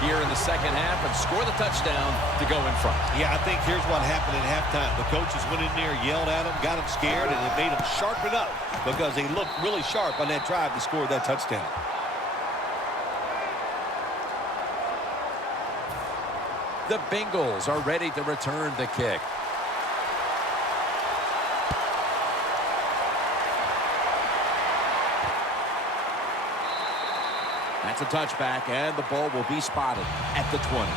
here in the second half and score the touchdown to go in front. Yeah, I think here's what happened at halftime. The coaches went in there, yelled at them, got them scared, and it made them sharpen up because they looked really sharp on that drive to score that touchdown. The Bengals are ready to return the kick. That's a touchback, and the ball will be spotted at the 20.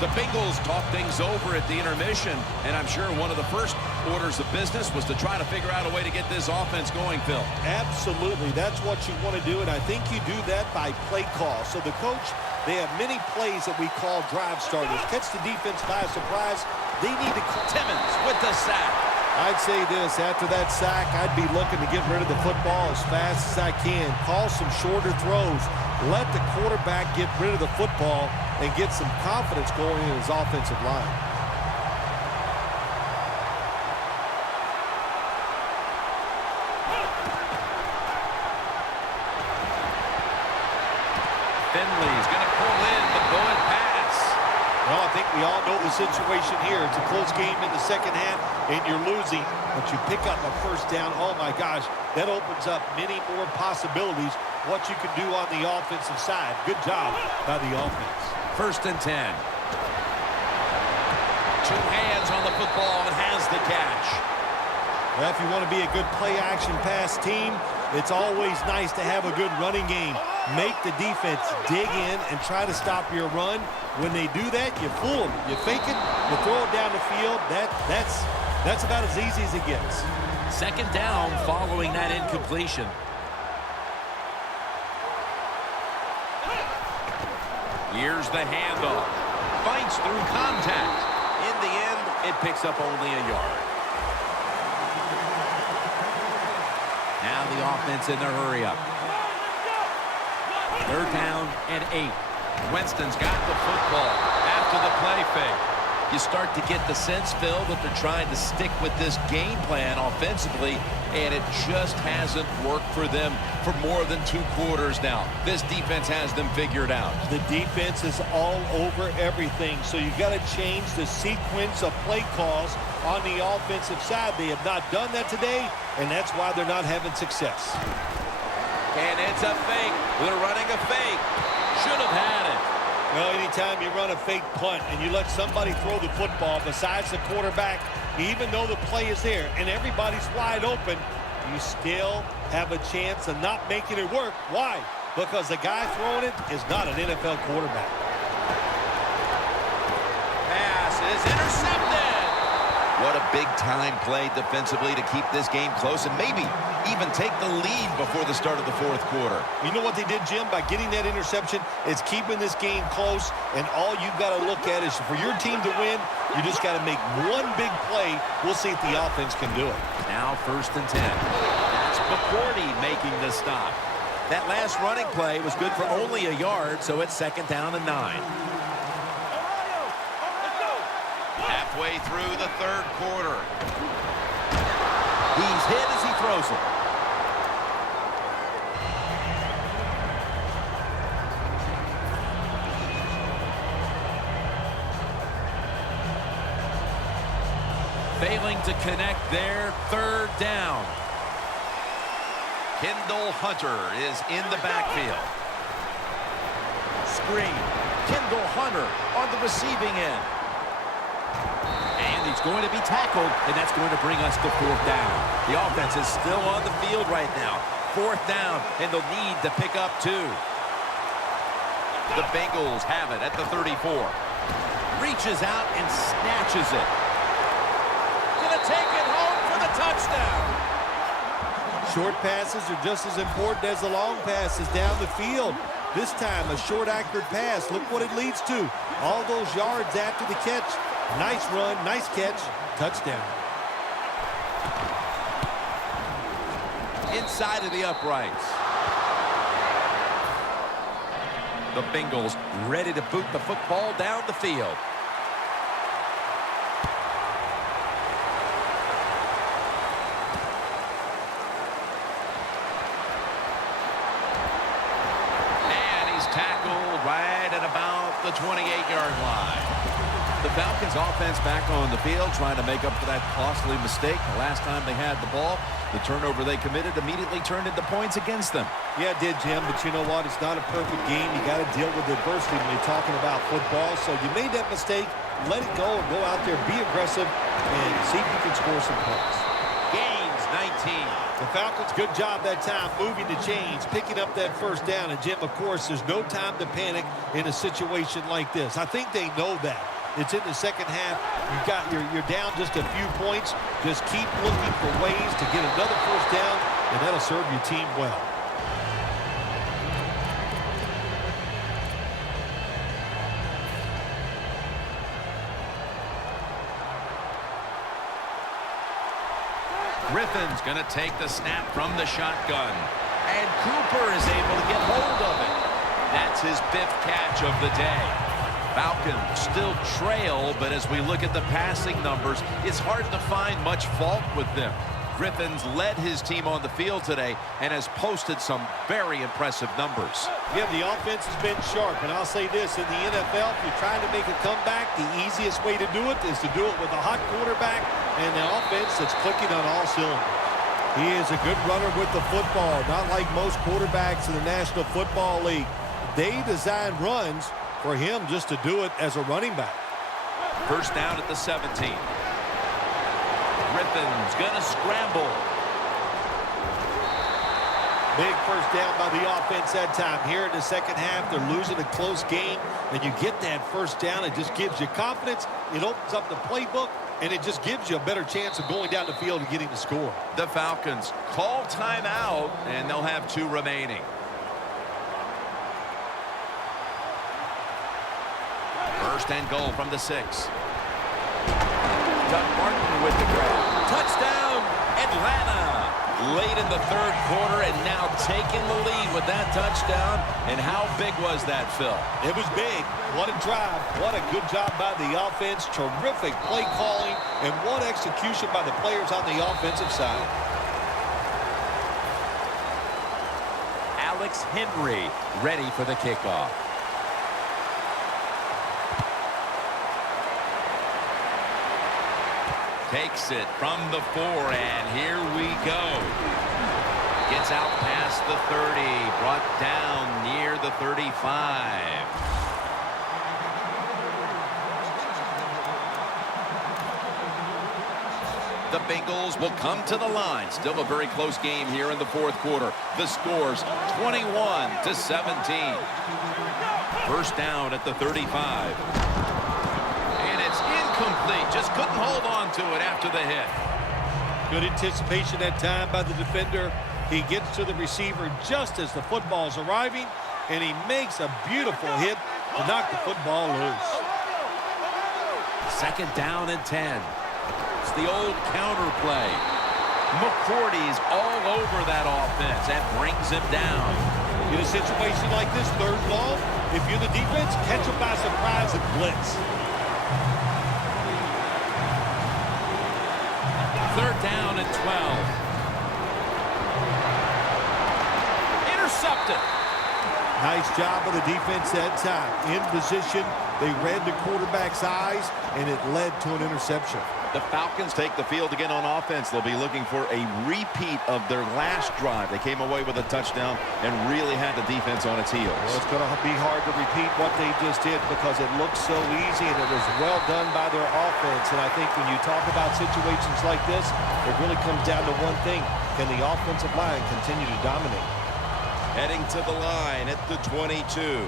The Bengals talk things over at the intermission, and I'm sure one of the first orders of business was to try to figure out a way to get this offense going, Phil. Absolutely. That's what you want to do, and I think you do that by play call. So the coach, they have many plays that we call drive starters. Catch the defense by surprise. They need to call. Timmons with the sack. I'd say this, after that sack, I'd be looking to get rid of the football as fast as I can. Call some shorter throws. Let the quarterback get rid of the football and get some confidence going in his offensive line. Finley's going to pull in the bullet pass. Well, I think we all know the situation here. It's a close game in the second half, and you're losing, but you pick up a first down. Oh, my gosh, that opens up many more possibilities what you can do on the offensive side. Good job by the offense. 1st and 10. Two hands on the football and has the catch. Well, if you want to be a good play-action pass team, it's always nice to have a good running game. Make the defense dig in and try to stop your run. When they do that, you fool them. You fake it, you throw it down the field. That's about as easy as it gets. 2nd down following that incompletion. Here's the handoff. Fights through contact. In the end, it picks up only a yard. Now the offense in the hurry-up. 3rd down and 8. Winston's got the football after the play fake. You start to get the sense, Phil, that they're trying to stick with this game plan offensively, and it just hasn't worked for them for more than 2 quarters now. This defense has them figured out. The defense is all over everything, so you got to change the sequence of play calls on the offensive side. They have not done that today, and that's why they're not having success. And it's a fake. They're running a fake. Should have had it. Well, anytime you run a fake punt and you let somebody throw the football besides the quarterback, even though the play is there and everybody's wide open, you still have a chance of not making it work. Why? Because the guy throwing it is not an NFL quarterback. Pass is intercepted. What a big-time play defensively to keep this game close and maybe even take the lead before the start of the 4th quarter. You know what they did, Jim? By getting that interception, it's keeping this game close, and all you've got to look at is for your team to win, you just got to make one big play. We'll see if the offense can do it. Now 1st and 10. That's McCourty making the stop. That last running play was good for only a yard, so it's 2nd down and 9. Halfway through the 3rd quarter. He's hit as he throws it. Failing to connect there, 3rd down. Kendall Hunter is in the backfield. Screen. Kendall Hunter on the receiving end. And he's going to be tackled, and that's going to bring us to 4th down. The offense is still on the field right now. 4th down, and they'll need to pick up 2. The Bengals have it at the 34. Reaches out and snatches it. Gonna take it home for the touchdown. Short passes are just as important as the long passes down the field. This time, a short, accurate pass. Look what it leads to. All those yards after the catch. Nice run, nice catch, touchdown. Inside of the uprights. The Bengals ready to boot the football down the field. And he's tackled right at about the 28-yard line. The Falcons offense back on the field trying to make up for that costly mistake. The last time they had the ball, the turnover they committed immediately turned into points against them. Yeah, it did, Jim, but you know what? It's not a perfect game. You got to deal with adversity when you're talking about football. So you made that mistake, let it go, and go out there, be aggressive, and see if you can score some points. Gains 19. The Falcons, good job that time, moving the chains, picking up that first down. And, Jim, of course, there's no time to panic in a situation like this. I think they know that. It's in the second half. You're down just a few points. Just keep looking for ways to get another first down, and that'll serve your team well. Griffin's going to take the snap from the shotgun. And Cooper is able to get hold of it. That's his 5th catch of the day. Falcons still trail, but as we look at the passing numbers, it's hard to find much fault with them. Griffin's led his team on the field today and has posted some very impressive numbers. Yeah, the offense has been sharp, and I'll say this, in the NFL, if you're trying to make a comeback, the easiest way to do it is to do it with a hot quarterback and an offense that's clicking on all cylinders. He is a good runner with the football, not like most quarterbacks in the National Football League. They design runs for him just to do it as a running back. First down at the 17. Griffin's gonna scramble. Big first down by the offense that time. Here in the second half, they're losing a close game, and you get that first down. It just gives you confidence. It opens up the playbook, and it just gives you a better chance of going down the field and getting the score. The Falcons call timeout, and they'll have 2 remaining. First and goal from the 6. Doug Martin with the grab. Touchdown, Atlanta. Late in the 3rd quarter and now taking the lead with that touchdown. And how big was that, Phil? It was big. What a drive. What a good job by the offense. Terrific play calling and what execution by the players on the offensive side. Alex Henry ready for the kickoff. Takes it from the 4, and here we go. Gets out past the 30, brought down near the 35. The Bengals will come to the line. Still a very close game here in the 4th quarter. The score's 21-17. First down at the 35. Complete. Just couldn't hold on to it after the hit. Good anticipation that time by the defender. He gets to the receiver just as the football's arriving, and he makes a beautiful hit to knock the football loose. Second down and 10. It's the old counter play. McCourty's all over that offense and brings him down. In a situation like this, 3rd long, if you're the defense, catch him by surprise and blitz. 3rd down and 12. Intercepted. Nice job of the defense that time. In position, they read the quarterback's eyes, and it led to an interception. The Falcons take the field again on offense. They'll be looking for a repeat of their last drive. They came away with a touchdown and really had the defense on its heels. Well, it's going to be hard to repeat what they just did because it looks so easy and it was well done by their offense. And I think when you talk about situations like this, it really comes down to one thing. Can the offensive line continue to dominate? Heading to the line at the 22.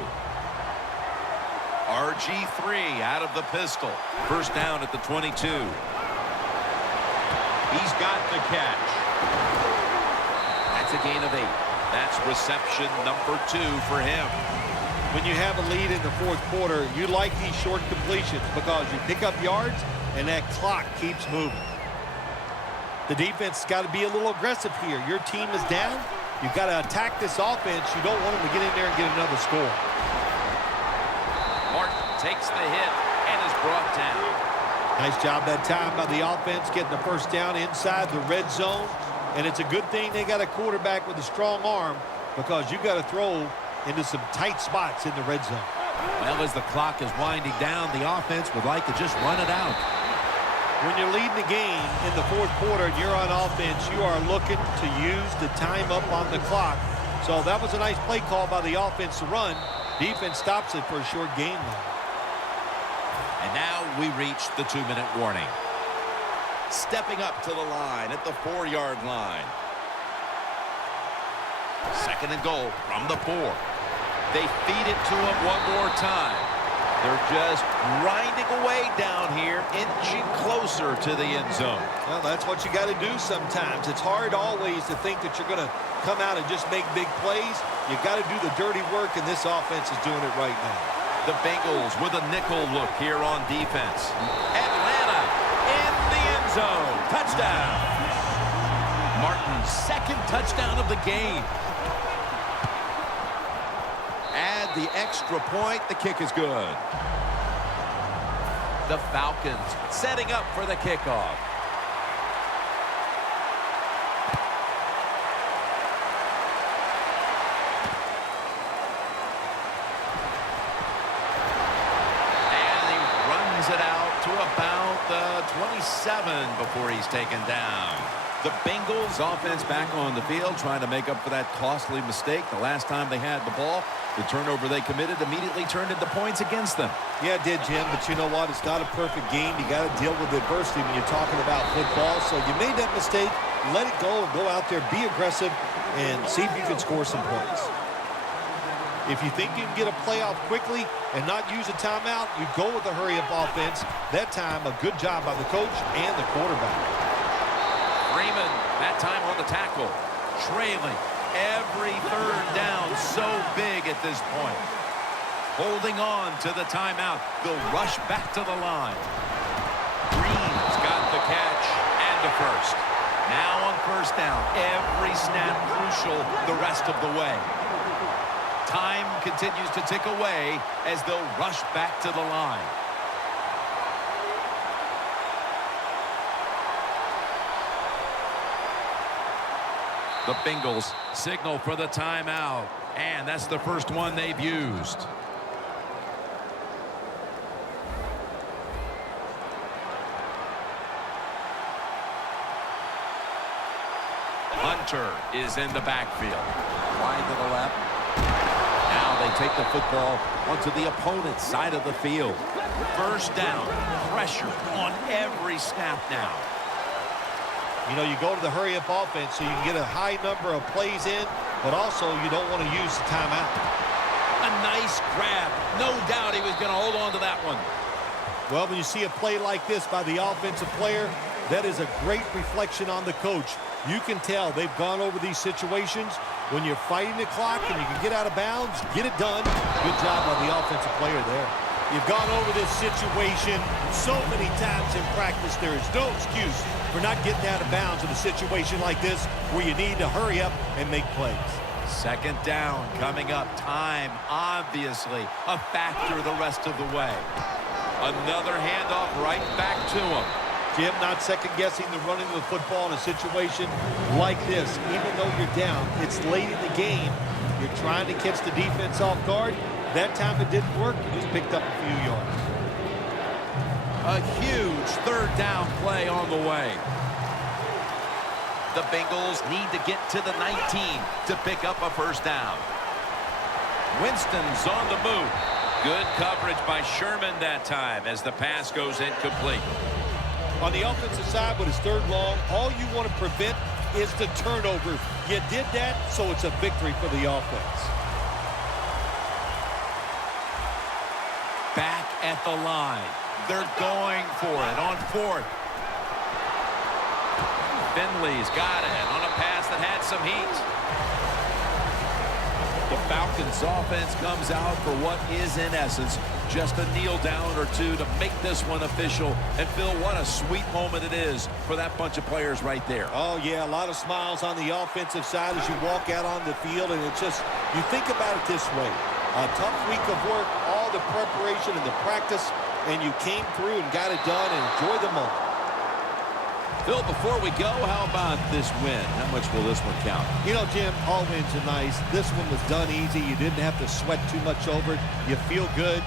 RG3 out of the pistol. First down at the 22. He's got the catch. That's a gain of 8. That's reception number 2 for him. When you have a lead in the 4th quarter, you like these short completions because you pick up yards and that clock keeps moving. The defense has got to be a little aggressive here. Your team is down. You've got to attack this offense. You don't want them to get in there and get another score. Martin takes the hit and is brought down. Nice job that time by the offense getting the first down inside the red zone. And it's a good thing they got a quarterback with a strong arm because you got to throw into some tight spots in the red zone. Well, as the clock is winding down, the offense would like to just run it out. When you're leading the game in the fourth quarter and you're on offense, you are looking to use the time up on the clock. So that was a nice play call by the offense to run. Defense stops it for a short game now. And now we reach the 2-minute warning. Stepping up to the line at the 4-yard line. 2nd and goal from the 4. They feed it to him one more time. They're just grinding away down here, inching closer to the end zone. Well, that's what you got to do sometimes. It's hard always to think that you're going to come out and just make big plays. You got to do the dirty work, and this offense is doing it right now. The Bengals with a nickel look here on defense. Atlanta in the end zone. Touchdown. Martin's 2nd touchdown of the game. Add the extra point. The kick is good. The Falcons setting up for the kickoff. And he runs it out to about the 27 before he's taken down. The Bengals offense back on the field trying to make up for that costly mistake. The last time they had the ball, the turnover they committed immediately turned into points against them. Yeah, it did, Jim, but you know what? It's not a perfect game. You got to deal with adversity when you're talking about football. So you made that mistake, let it go, and go out there, be aggressive, and see if you can score some points. If you think you can get a playoff quickly and not use a timeout, you go with the hurry-up offense. That time, a good job by the coach and the quarterback. Freeman, that time on the tackle, trailing every 3rd down, so big at this point. Holding on to the timeout, they'll rush back to the line. Green's got the catch and a first. Now on 1st down, every snap crucial the rest of the way. Time continues to tick away as they'll rush back to the line. The Bengals signal for the timeout, and that's the first one they've used. Hunter is in the backfield. Wide to the left. Now they take the football onto the opponent's side of the field. 1st down, pressure on every snap now. You know, you go to the hurry-up offense so you can get a high number of plays in, but also you don't want to use the timeout. A nice grab. No doubt he was going to hold on to that one. Well, when you see a play like this by the offensive player, that is a great reflection on the coach. You can tell they've gone over these situations. When you're fighting the clock and you can get out of bounds, get it done. Good job by the offensive player there. You've gone over this situation so many times in practice. There is no excuse for not getting out of bounds in a situation like this where you need to hurry up and make plays. 2nd down coming up. Time, obviously, a factor the rest of the way. Another handoff right back to him. Jim, not second-guessing the running of the football in a situation like this. Even though you're down, it's late in the game. You're trying to catch the defense off guard. That time it didn't work. You just picked up a few yards. A huge 3rd down play on the way. The Bengals need to get to the 19 to pick up a 1st down. Winston's on the move. Good coverage by Sherman that time as the pass goes incomplete. On the offensive side with his 3rd long, all you want to prevent is the turnover. You did that, so it's a victory for the offense. Back at the line. They're going for it on 4th. Finley's got it on a pass that had some heat. The Falcons offense comes out for what is in essence just a kneel down or two to make this one official. And Phil, what a sweet moment it is for that bunch of players right there. Oh yeah, a lot of smiles on the offensive side as you walk out on the field, and it's just, you think about it this way. A tough week of work, all the preparation and the practice, and you came through and got it done and enjoy the moment. Phil, before we go, how about this win? How much will this one count? You know, Jim, all wins are nice. This one was done easy. You didn't have to sweat too much over it. You feel good.